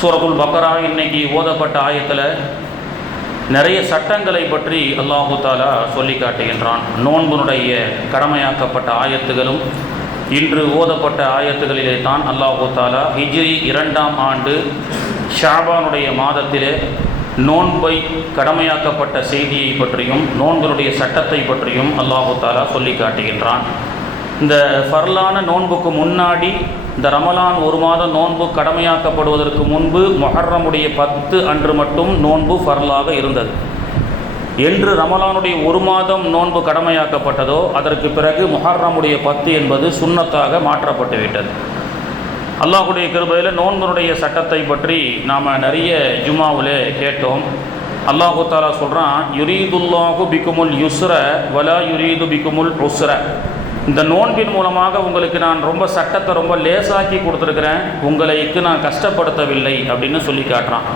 சூரத்துல் பக்கரா இன்னைக்கு ஓதப்பட்ட ஆயத்தில் நிறைய சட்டங்களை பற்றி அல்லாஹு தாலா சொல்லி காட்டுகின்றான். நோன்புனுடைய கடமையாக்கப்பட்ட ஆயத்துகளும் இன்று ஓதப்பட்ட ஆயத்துகளிலே தான் அல்லாஹு தாலா ஹிஜ்ரி இரண்டாம் ஆண்டு ஷாபானுடைய மாதத்திலே நோன்பை கடமையாக்கப்பட்ட செய்தியை பற்றியும் நோன்புடைய சட்டத்தை பற்றியும் அல்லாஹு தாலா சொல்லி காட்டுகின்றான். இந்த ஃபர்லான நோன்புக்கு முன்னாடி இந்த ரமலான் ஒரு மாதம் நோன்பு கடமையாக்கப்படுவதற்கு முன்பு மொஹர்ரமுடைய பத்து அன்று மட்டும் நோன்பு ஃபர்லாக இருந்தது. என்று ரமலானுடைய ஒரு மாதம் நோன்பு கடமையாக்கப்பட்டதோ அதற்கு பிறகு மொஹர்ரமுடைய பத்து என்பது சுண்ணத்தாக மாற்றப்பட்டு விட்டது அல்லாஹுடைய கிருபையில் நோன்பனுடைய சட்டத்தை பற்றி நாம் நிறைய ஜுமாவில் கேட்டோம். அல்லாஹு தாலா சொல்கிறான் யுரீதுல்லாஹு பிக்குமுல் யுஸ்ர வலா யுரீது பிக்குமுல் உஸ்ர. இந்த நோன்பின் மூலமாக உங்களுக்கு நான் ரொம்ப சட்டத்தை ரொம்ப லேசாக்கி கொடுத்துருக்குறேன். உங்களைக்கு நான் கஷ்டப்படுத்தவில்லை அப்படின்னு சொல்லி காட்டுறான்.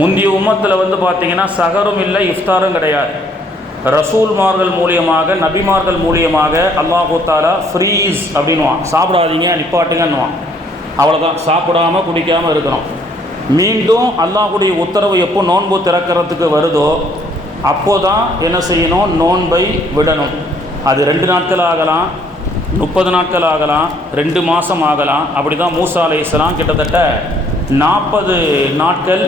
முந்தைய உம்மத்தில் வந்து பார்த்தீங்கன்னா சகரும் இல்லை இஃப்தாரும் கிடையாது. ரசூல்மார்கள் மூலியமாக நபிமார்கள் மூலியமாக அல்லாஹு தாலா ஃப்ரீஸ் அப்படின்வான் சாப்பிடாதீங்க நிப்பாட்டுங்கன்னுவான். அவ்வளோதான் சாப்பிடாம குடிக்காமல் இருக்கிறோம் மீண்டும் அல்லாஹுடைய உத்தரவு எப்போ நோன்பு திறக்கிறதுக்கு வருதோ அப்போதான் என்ன செய்யணும்? நோன்பை விடணும். அது ரெண்டு நாட்கள் ஆகலாம். முப்பது நாட்கள் ஆகலாம் ரெண்டு மாதம் ஆகலாம். அப்படி தான் மூசா அலை இஸ்லாம் கிட்டத்தட்ட நாற்பது நாட்கள்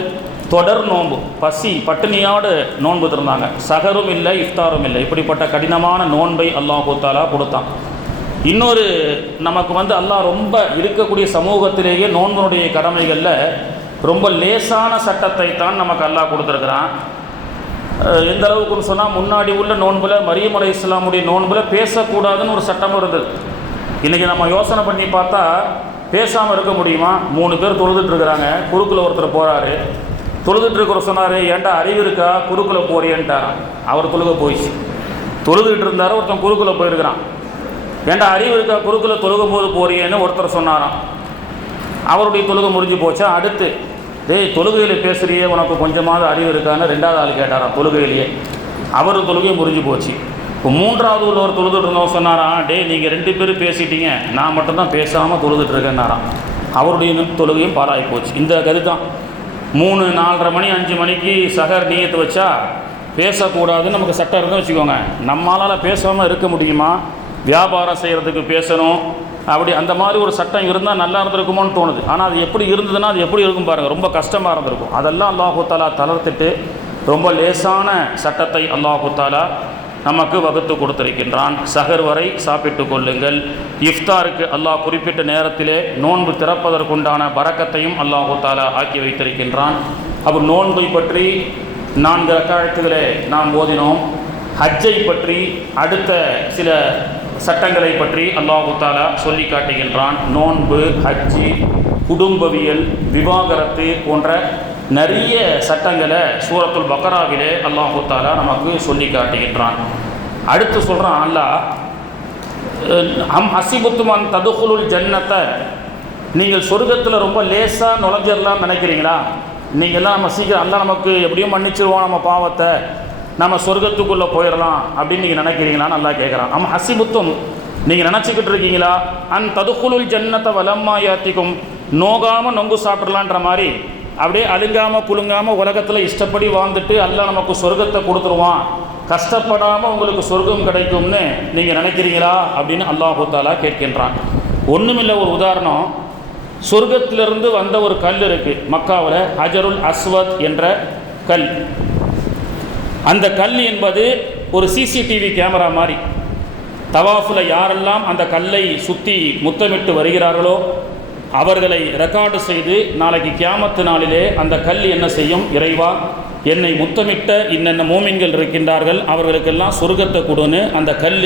தொடர் நோன்பு. பசி பட்டினியோடு நோன்பு திறந்தாங்க. சகரும் இல்லை இஃப்தாரும் இல்லை. இப்படிப்பட்ட கடினமான நோன்பை அல்லாஹு தாலா கொடுத்தான். இன்னொரு நமக்கு வந்து அல்லாஹ் ரொம்ப இருக்கக்கூடிய சமூகத்திலேயே நோன்பனுடைய கடமைகளில் ரொம்ப லேசான சட்டத்தை தான் நமக்கு அல்லாஹ் கொடுத்துருக்குறான். எந்த அளவுக்குன்னு சொன்னால் முன்னாடி உள்ள நோன்பில் மரியம் அலை இஸ்லாமுடைய நோன்பில் பேசக்கூடாதுன்னு ஒரு சட்டம் இருந்தது. இன்றைக்கி நம்ம யோசனை பண்ணி பார்த்தா பேசாமல் இருக்க முடியுமா? மூணு பேர் தொழுதுட்ருக்குறாங்க குறுக்கில் ஒருத்தர் போகிறாரு தொழுதுட்ருக்குற சொன்னார் ஏன்டா அறிவு இருக்கா? குறுக்கில் போறியன்ட்டாரான் அவர் தொழுக போயிடுச்சு. தொழுதுகிட்டு இருந்தார் ஒருத்தன் குறுக்கில் போயிருக்கிறான். ஏன்டா அறிவு இருக்கா? குறுக்கில் தொழுகும் போது போறியேன்னு ஒருத்தர் சொன்னாராம். அவருடைய தொழுகை முடிஞ்சு போச்சா. அடுத்து டேய் தொழுகையில் பேசுகிறியே உனக்கு கொஞ்சமாவது அறிவு இருக்கான்னு ரெண்டாவது ஆள் கேட்டாராம் தொழுகையிலேயே. அவர் தொழுகையும் முறிஞ்சு போச்சு. இப்போ மூன்றாவது உள்ள ஒரு தொழுதுட்டு இருந்தவங்க சொன்னாராம் டேய் நீங்கள் ரெண்டு பேரும் பேசிட்டீங்க நான் மட்டும்தான் பேசாமல் தொழுதுட்டு இருக்கேன்னாராம். அவருடைய தொழுகையும் பாராகி போச்சு. இந்த கரு தான் மூணு நாலரை மணி அஞ்சு மணிக்கு சகர் நீயத்து வச்சா பேசக்கூடாதுன்னு நமக்கு சட்டம் இருந்தால் வச்சுக்கோங்க. நம்மளால் பேசாமல் இருக்க முடியுமா? வியாபாரம் செய்கிறதுக்கு பேசணும். அப்படி அந்த மாதிரி ஒரு சட்டம் இருந்தால் நல்லா இருந்திருக்குமோன்னு தோணுது. ஆனால் அது எப்படி இருந்ததுன்னா அது எப்படி இருக்கும் பாருங்கள் ரொம்ப கஷ்டமாக இருந்திருக்கும். அதெல்லாம் அல்லாஹு தாலா தளர்த்துட்டு ரொம்ப லேசான சட்டத்தை அல்லாஹு தாலா நமக்கு வகுத்து கொடுத்திருக்கின்றான். சகர் வரை சாப்பிட்டு கொள்ளுங்கள். இஃப்தாருக்கு அல்லாஹ் குறிப்பிட்ட நேரத்திலே நோன்பு திறப்பதற்குண்டான பறக்கத்தையும் அல்லாஹு தாலா ஆக்கி வைத்திருக்கின்றான். அப்போ நோன்பை பற்றி நான்கு ரக்காயத்துகளே நாம் ஓதினோம். ஹஜ்ஜை பற்றி அடுத்த சில சட்டங்களை பற்றி அல்லாஹு தாலா சொல்லி காட்டுகின்றான். நோன்பு ஹஜ்ஜி குடும்பவியல் விவாகரத்து போன்ற நிறைய சட்டங்களை சூரத்துல் பக்கராவிலே அல்லாஹு தாலா நமக்கு சொல்லி காட்டுகின்றான். அடுத்து சொல்கிறான் அல்லா அம் ஹசிபுத்துமான் ததுகுலுல் ஜன்னத்தை. நீங்கள் சொர்க்கத்தில் ரொம்ப லேசாக நுழைஞ்சிடலாம் நினைக்கிறீங்களா? நீங்கள்லாம் நம்ம சீக்கிரம் எல்லாம் நமக்கு எப்படியும் மன்னிச்சிருவோம் நம்ம பாவத்தை. நம்ம சொர்க்கத்துக்குள்ளே போயிடலாம் அப்படின்னு நீங்கள் நினைக்கிறீங்களா? நல்லா கேட்குறான் நம்ம ஹசிபுத்தும் நீங்கள் நினச்சிக்கிட்டு இருக்கீங்களா? அன் ததுகுலுல் ஜன்னத்தை வலம்மா யாத்திக்கும் நோகாமல் நொங்கு சாப்பிட்றலான்ற மாதிரி அப்படியே அழுங்காமல் புழுங்காமல் உலகத்தில் இஷ்டப்படி வாழ்ந்துட்டு எல்லாம் நமக்கு சொர்க்கத்தை கொடுத்துருவான். கஷ்டப்படாமல் உங்களுக்கு சொர்க்கம் கிடைக்கும்னு நீங்கள் நினைக்கிறீங்களா? அப்படின்னு அல்லாஹூத்தாலா கேட்கின்றான். ஒன்றுமில்லை ஒரு உதாரணம். சொர்க்கத்திலிருந்து வந்த ஒரு கல் இருக்குது மக்காவில் ஹஜருல் அஸ்வத் என்ற கல். அந்த கல் என்பது ஒரு சிசிடிவி கேமரா மாதிரி. தவாஃபில் யாரெல்லாம் அந்த கல்லை சுற்றி முத்தமிட்டு வருகிறார்களோ அவர்களை ரெக்கார்டு செய்து நாளைக்கு கியாமத்து நாளிலே அந்த கல் என்ன செய்யும்? இறைவா என்னை முத்தமிட்ட இன்னென்ன மூமின்கள் இருக்கின்றார்கள்? அவர்களுக்கெல்லாம் சொர்க்கத்தை கொடுன்னு அந்த கல்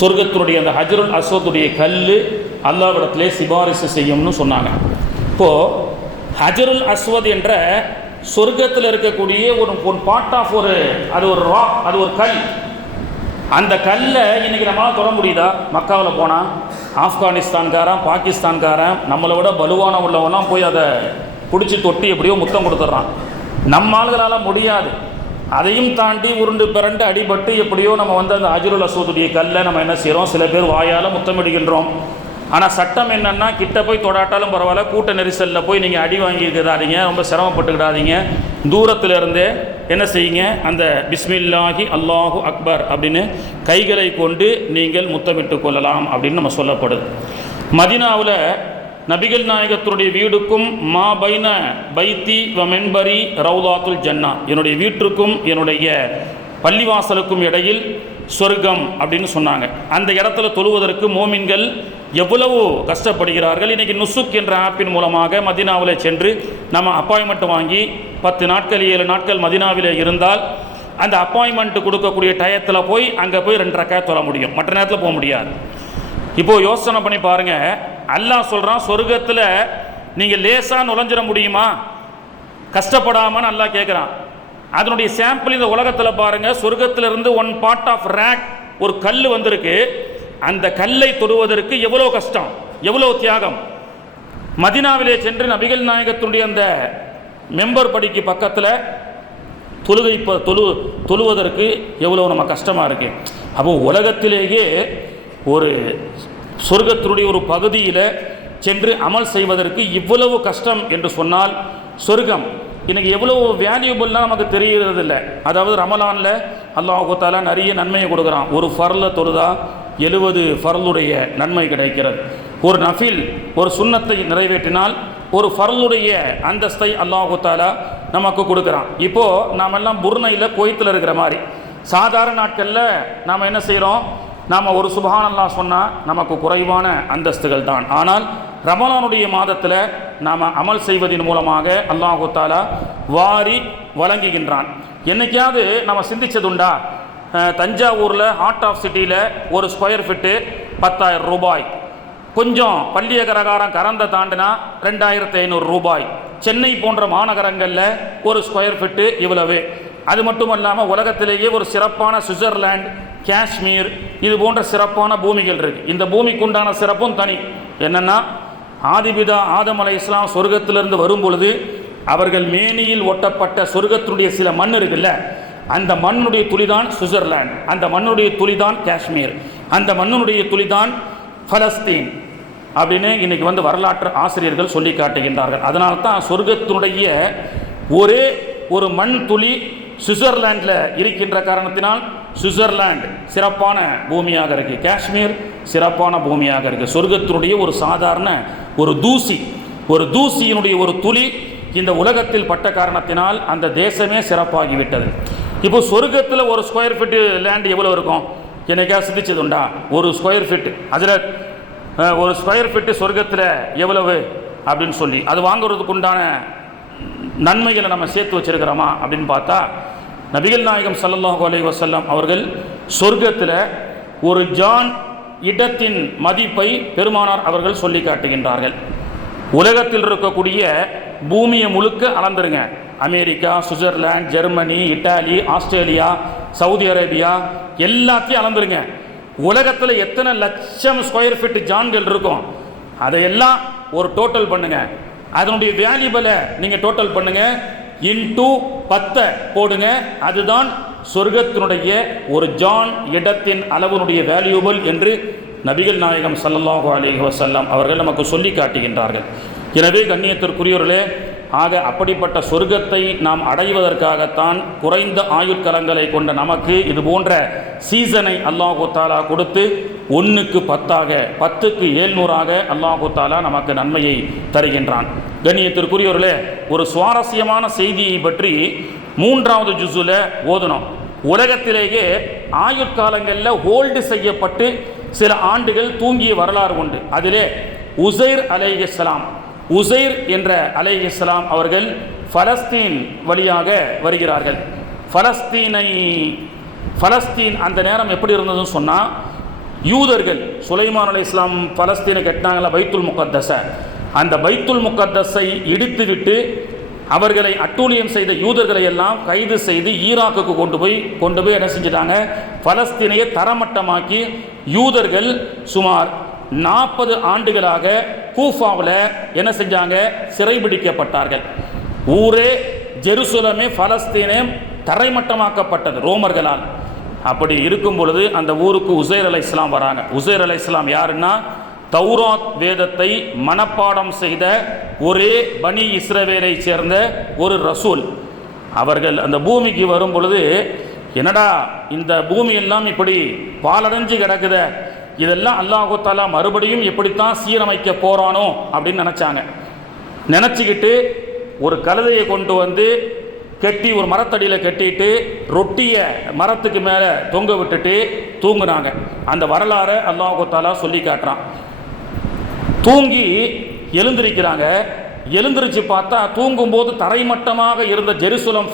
சொர்க்கத்தினுடைய அந்த ஹஜருல் அஸ்வத்துடைய கல் அல்லாவிடத்திலே சிபாரிசு செய்யும்னு சொன்னாங்க. இப்போது ஹஜருல் அஸ்வத் என்ற சொர்க்கத்தில் இருக்கக்கூடிய ஒரு ஒரு பார்ட் ஆஃப் ஒரு அது ஒரு ராக் அது ஒரு கல். அந்த கல்லை இன்றைக்கி நம்மளால் தொட முடியுதா? மக்காவில் போனால் ஆப்கானிஸ்தான்காரன் பாகிஸ்தான்காரன் நம்மளை விட பலுவான உள்ளவெல்லாம் போய் அதை பிடிச்சி தொட்டி எப்படியோ முத்தம் கொடுத்துட்றான். நம்ம ஆளுகளால் முடியாது. அதையும் தாண்டி உருண்டு பிறண்டு அடிபட்டு எப்படியோ நம்ம வந்து அந்த அஜுருல் அசூதுடைய கல்லை நம்ம என்ன செய்கிறோம் சில பேர் வாயால் முத்தமிடுகின்றோம். ஆனால் சட்டம் என்னன்னா கிட்ட போய் தொடாட்டாலும் பரவாயில்ல கூட்ட நெரிசலில் போய் நீங்கள் அடி வாங்கிக்கிடாதீங்க ரொம்ப சிரமப்பட்டுக்கிடாதீங்க. தூரத்தில் இருந்தே என்ன செய்யுங்க? அந்த பிஸ்மில்லாஹி அல்லாஹு அக்பர் அப்படின்னு கைகளை கொண்டு நீங்கள் முத்தமிட்டு கொள்ளலாம் அப்படின்னு நம்ம சொல்லப்படுது. மதினாவில் நபிகள் நாயகத்தினுடைய வீடுக்கும் மா பைன பைத்தி வ மென்பரி ரவுதாத்துல் ஜன்னா என்னுடைய வீட்டிற்கும் என்னுடைய பள்ளிவாசலுக்கும் இடையில் சொர்க்கம் அப்படின்னு சொன்னாங்க. அந்த இடத்துல தொழுவதற்கு மோமின்கள் எவ்வளவு கஷ்டப்படுகிறார்கள்? இன்றைக்கி நுசுக் என்ற ஆப்பின் மூலமாக மதினாவில் சென்று நம்ம அப்பாயின்மெண்ட் வாங்கி பத்து நாட்கள் ஏழு நாட்கள் மதினாவில் இருந்தால் அந்த அப்பாயின்மெண்ட் கொடுக்கக்கூடிய டயத்தில் போய் அங்கே போய் ரெண்டு ரக்காய் தொழ முடியும். மற்ற நேரத்தில் போக முடியாது. இப்போது யோசனை பண்ணி பாருங்க. அல்லாஹ் சொல்கிறான் சொர்க்கத்தில் நீங்கள் லேசாக நுழைஞ்சிட முடியுமா? கஷ்டப்படாமன்னு அல்லாஹ் கேட்குறான் அதனுடைய சாம்பிள் இந்த உலகத்தில் பாருங்கள் சொர்க்கத்திலிருந்து ஒன் பார்ட் ஆஃப் ரேக் ஒரு கல் வந்திருக்கு. அந்த கல்லை தொடுவதற்கு எவ்வளோ கஷ்டம் எவ்வளோ தியாகம். மதினாவிலே சென்று நபிகள் நாயகத்தினுடைய அந்த மெம்பர் படிக்கு பக்கத்தில் தொழுகை இப்போ தொழு தொழுவதற்கு எவ்வளோ நம்ம கஷ்டமாக இருக்கு. அப்போ உலகத்திலேயே ஒரு சொர்க்கத்தினுடைய ஒரு பகுதியில் சென்று அமல் செய்வதற்கு இவ்வளவு கஷ்டம் என்று சொன்னால் சொர்க்கம். இன்றைக்கி எவ்வளவு வேல்யூபிள்லாம் நமக்கு தெரிகிறது இல்லை அதாவது ரமலானில் அல்லாஹு தாலா நிறைய நன்மையை கொடுக்குறான். ஒரு ஃபர்ல தொழுதா எழுபது ஃபரலுடைய நன்மை கிடைக்கிறது. ஒரு நஃபில் ஒரு சுண்ணத்தை நிறைவேற்றினால் ஒரு ஃபரலுடைய அந்தஸ்தை அல்லாஹு தாலா நமக்கு கொடுக்குறான். இப்போது நாம் எல்லாம் புர்னையில் கோயத்தில் இருக்கிற மாதிரி. சாதாரண நாட்களில் நாம் என்ன செய்கிறோம் நாம் ஒரு சுபஹானல்லா சொன்னால் நமக்கு குறைவான அந்தஸ்துகள் தான். ஆனால் ரமலானுடைய மாதத்தில் நாம் அமல் செய்வதன் மூலமாக அல்லாஹு தாலா வாரி வழங்குகின்றான். என்னைக்காவது நம்ம சிந்திச்சதுண்டா? தஞ்சாவூரில் ஹார்ட் ஆஃப் சிட்டியில் ஒரு ஸ்கொயர் ஃபிட்டு பத்தாயிரம் ரூபாய். கொஞ்சம் பள்ளிய கரகாரம் கறந்த தாண்டினா ரெண்டாயிரத்தி ஐநூறு ரூபாய். சென்னை போன்ற மாநகரங்களில் ஒரு ஸ்கொயர் ஃபிட்டு இவ்வளவு. அது மட்டும் இல்லாமல் உலகத்திலேயே ஒரு சிறப்பான சுவிட்சர்லாண்ட் காஷ்மீர் இது போன்ற சிறப்பான பூமிகள் இருக்குது இந்த பூமிக்கு உண்டான சிறப்பும் தனி. என்னென்னா ஆதிபிதா ஆதம் அலை இஸ்லாம் சொர்க்கத்திலிருந்து வரும் பொழுது அவர்கள் மேனியில் ஒட்டப்பட்ட சொர்க்கத்தினுடைய சில மண் இருக்குல்ல அந்த மண்ணுடைய துளிதான் சுவிட்சர்லாந்து. அந்த மண்ணுடைய துளிதான் காஷ்மீர். அந்த மண்ணுடைய துளிதான் பலஸ்தீன். அப்படின்னு இன்னைக்கு வந்து வரலாற்று ஆசிரியர்கள் சொல்லி காட்டுகின்றார்கள். அதனால தான் சொர்க்கத்தினுடைய ஒரே ஒரு மண் துளி சுவிட்சர்லாண்டில் இருக்கின்ற காரணத்தினால் சுவிட்சர்லாண்டு சிறப்பான பூமியாக இருக்குது காஷ்மீர் சிறப்பான பூமியாக இருக்குது சொர்க்கத்தினுடைய ஒரு சாதாரண ஒரு தூசி ஒரு தூசியினுடைய ஒரு துளி இந்த உலகத்தில் பட்ட காரணத்தினால் அந்த தேசமே சிறப்பாகிவிட்டது. இப்போ சொர்க்கத்தில் ஒரு ஸ்கொயர் ஃபீட்டு லேண்டு எவ்வளோ இருக்கும்? என்னைக்கா சிந்திச்சது உண்டா ஒரு ஸ்கொயர் ஃபீட் அதில் ஒரு ஸ்கொயர் ஃபீட்டு சொர்க்கத்தில் எவ்வளவு? அப்படின்னு சொல்லி. அது வாங்குறதுக்கு உண்டான நன்மைகளை நம்ம சேர்த்து வச்சிருக்கிறோமா? அப்படின்னு பார்த்தா நபிகள் நாயகம் ஸல்லல்லாஹு அலி வஸல்லம் அவர்கள் சொர்க்கத்தில் ஒரு ஜான் இடத்தின் மதிப்பை பெருமானார் அவர்கள் சொல்லி காட்டுகின்றார்கள். உலகத்தில் இருக்கக்கூடிய பூமியை முழுக்க அளந்துருங்க. America Switzerland Germany Italy Australia Saudi Arabia எல்லாத்தையும் அளந்துருங்க. உலகத்தில் எத்தனை லட்சம் ஸ்கொயர் ஃபீட் ஜான்கள் இருக்கும்? அதையெல்லாம் ஒரு டோட்டல் பண்ணுங்க. அதனுடைய வேல்யூபலை நீங்கள் டோட்டல் பண்ணுங்க. இன்டூ பத்தை போடுங்க. அதுதான் சொர்க்கத்தினுடைய ஒரு ஜான் இடத்தின் அளவினுடைய வேல்யூபிள் என்று நபிகள் நாயகம் ஸல்லல்லாஹு அலி வசல்லாம் அவர்கள் நமக்கு சொல்லி காட்டுகின்றார்கள். எனவே கண்ணியத்திற்குரியவர்களே ஆக அப்படிப்பட்ட சொர்க்கத்தை நாம் அடைவதற்காகத்தான் குறைந்த ஆயுட்கலங்களை கொண்ட நமக்கு இது போன்ற சீசனை அல்லாஹு தாலா கொடுத்து ஒன்றுக்கு பத்தாக பத்துக்கு ஏழ்நூறாக அல்லாஹு தாலா நமக்கு நன்மையை தருகின்றான். கண்ணியத்திற்குரியவர்களே ஒரு சுவாரஸ்யமான செய்தியை பற்றி மூன்றாவது ஜுஸுல ஓதணும். உலகத்திலேயே ஆயுட்காலங்களில் ஹோல்டு செய்யப்பட்டு சில ஆண்டுகள் தூங்கிய வரலாறு உண்டு. அதிலே உசைர் அலைஹிஸ்ஸலாம் உசைர் என்ற அலை இஸ்லாம் அவர்கள் பலஸ்தீன் வழியாக வருகிறார்கள். பலஸ்தீனை பலஸ்தீன் அந்த நேரம் எப்படி இருந்ததுன்னு சொன்னால் யூதர்கள் சுலைமான் அலி இஸ்லாம் பலஸ்தீனை கட்டினாங்களா பைத்துல் முகத்தஸ. அந்த பைத்துல் முகத்தஸை இடித்துவிட்டு அவர்களை அட்டூழியம் செய்த யூதர்களை எல்லாம் கைது செய்து ஈராக்குக்கு கொண்டு போய் கொண்டு போய் என்ன செஞ்சிட்டாங்க? பலஸ்தீனையை தரமட்டமாக்கி யூதர்கள் சுமார் நாற்பது ஆண்டுகளாக கூஃபாவில் என்ன செஞ்சாங்க? சிறைபிடிக்கப்பட்டார்கள். ஊரே ஜெருசலமே பலஸ்தீனே தரைமட்டமாக்கப்பட்டது ரோமர்களால். அப்படி இருக்கும் பொழுது அந்த ஊருக்கு உசைர் அலை இஸ்லாம் வராங்க. உசைர் அலை இஸ்லாம் யாருன்னா? தௌராத் வேதத்தை மனப்பாடம் செய்த ஒரே பனி இஸ்ரவேலை சேர்ந்த ஒரு ரசூல். அவர்கள் அந்த பூமிக்கு வரும் பொழுது என்னடா இந்த பூமியெல்லாம் இப்படி பாலடைஞ்சு கிடக்குத? இதெல்லாம் அல்லாஹு தாலா மறுபடியும் எப்படித்தான் சீரமைக்க போகிறானோ அப்படின்னு நினச்சாங்க. நினச்சிக்கிட்டு ஒரு கழுதையை கொண்டு வந்து கட்டி ஒரு மரத்தடியில் கட்டிட்டு ரொட்டியை மரத்துக்கு மேலே தொங்க விட்டுட்டு தூங்குனாங்க. அந்த வரலாறை அல்லாஹு தாலா சொல்லி காட்டுறான். தூங்கி எழுந்திருக்கிறாங்க. எழுந்திருச்சு பார்த்தா தூங்கும்போது தரைமட்டமாக இருந்த ஜெருசலம்